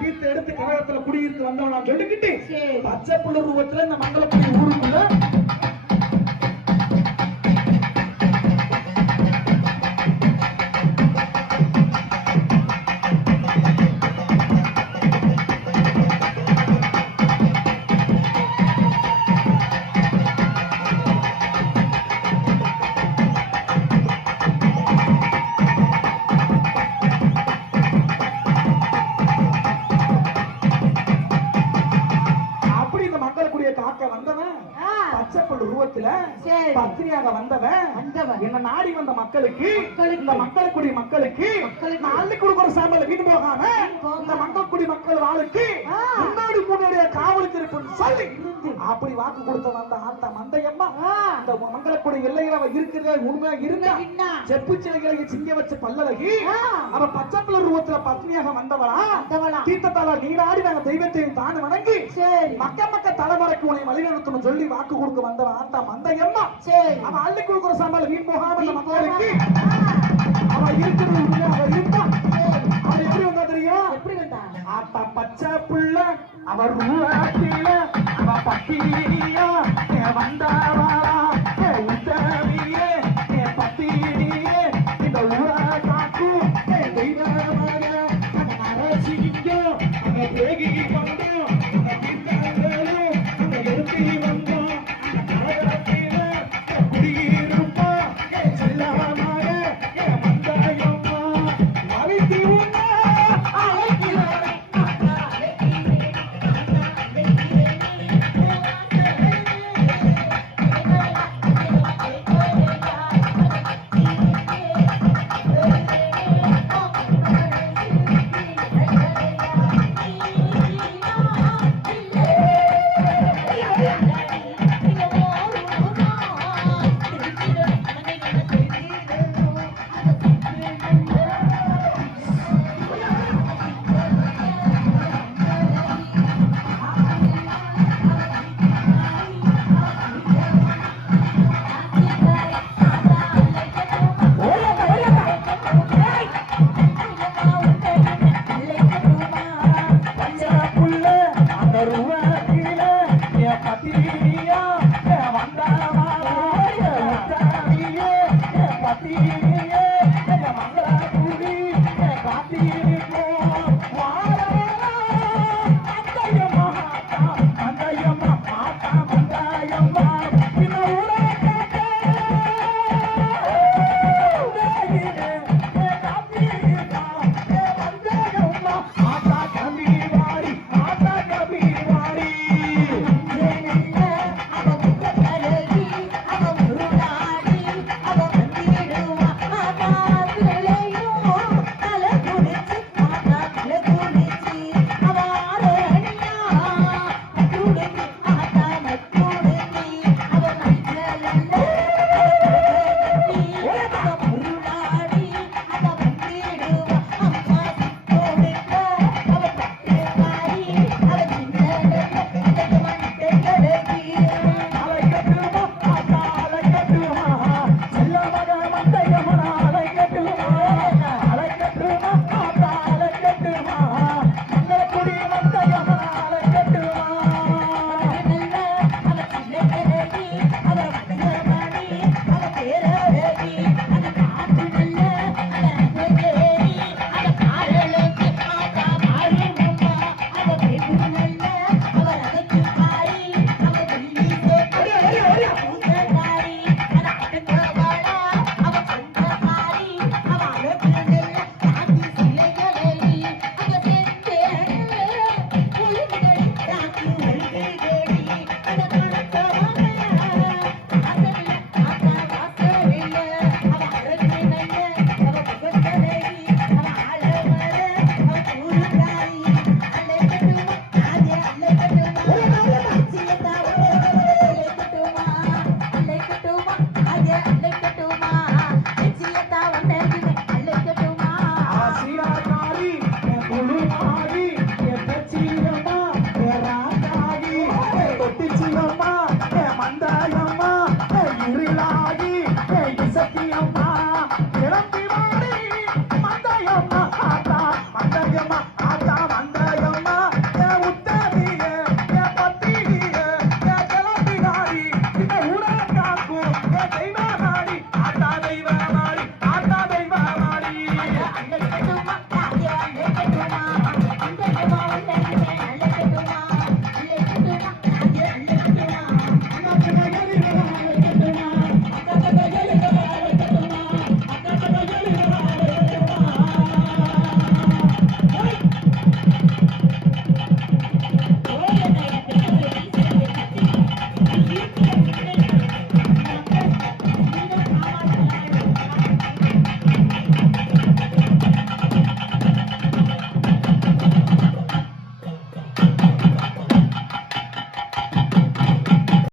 தீர்த்து எடுத்து கழகத்துல குடியிருந்து வந்தவன் நான் சொல்லிக்கிட்டு பச்சை புள்ள ரூபத்துல இந்த மங்களக்குடி ஊருக்குள்ள பத்திரியாக வந்தவன் என்ன நாடி வந்த மக்களுக்கு இந்த மக்களுக்குடி மக்களுக்கு அள்ளி கொடுக்கிற சாம்பல் வீட்டு போகாம இந்த மக்களுக்குடி மக்கள் வாழுக்கு முன்னாடி காவலுக்கு இருக்குன்னு சொல்லி அப்படி வாக்கு கொடுத்த வந்த ஆத்தா மந்தையம்மா இந்த மக்களுக்குடி எல்லையில இருக்கிற உண்மையா இருந்தா செப்பு சிலைகளை சிங்க வச்ச பல்லழகி அவ பச்சைப்பிள்ளை ரூபத்துல பத்னியாக வந்தவளா தீர்த்தத்தால நீராடி நாங்க தெய்வத்தையும் தானு வணங்கி மக்க தலைமுறைக்கு உன்னை வழிநடத்தணும் சொல்லி வாக்கு கொடுக்க வந்தவன் ஆத்தா மந்தையம்மா அவ அள்ளி கொடுக்கிற சாம்பல் வீண் போகாம இந்த மக்களுக்கு அவ இருக்கிறது அவ இருக்கா அவ எப்படி வந்தா தெரியும் எப்படி வந்தா ஆத்தா பச்சை புள்ள அவர் ரூபாத்தில அவ பத்திரியா வந்தாவா உத்தவியே பத்திரியே இந்த ஊரா காக்கு தெய்வமாக அரசிங்க அந்த தேகி வந்தோம் அந்த எடுத்தி வந்தோம் தெய்வா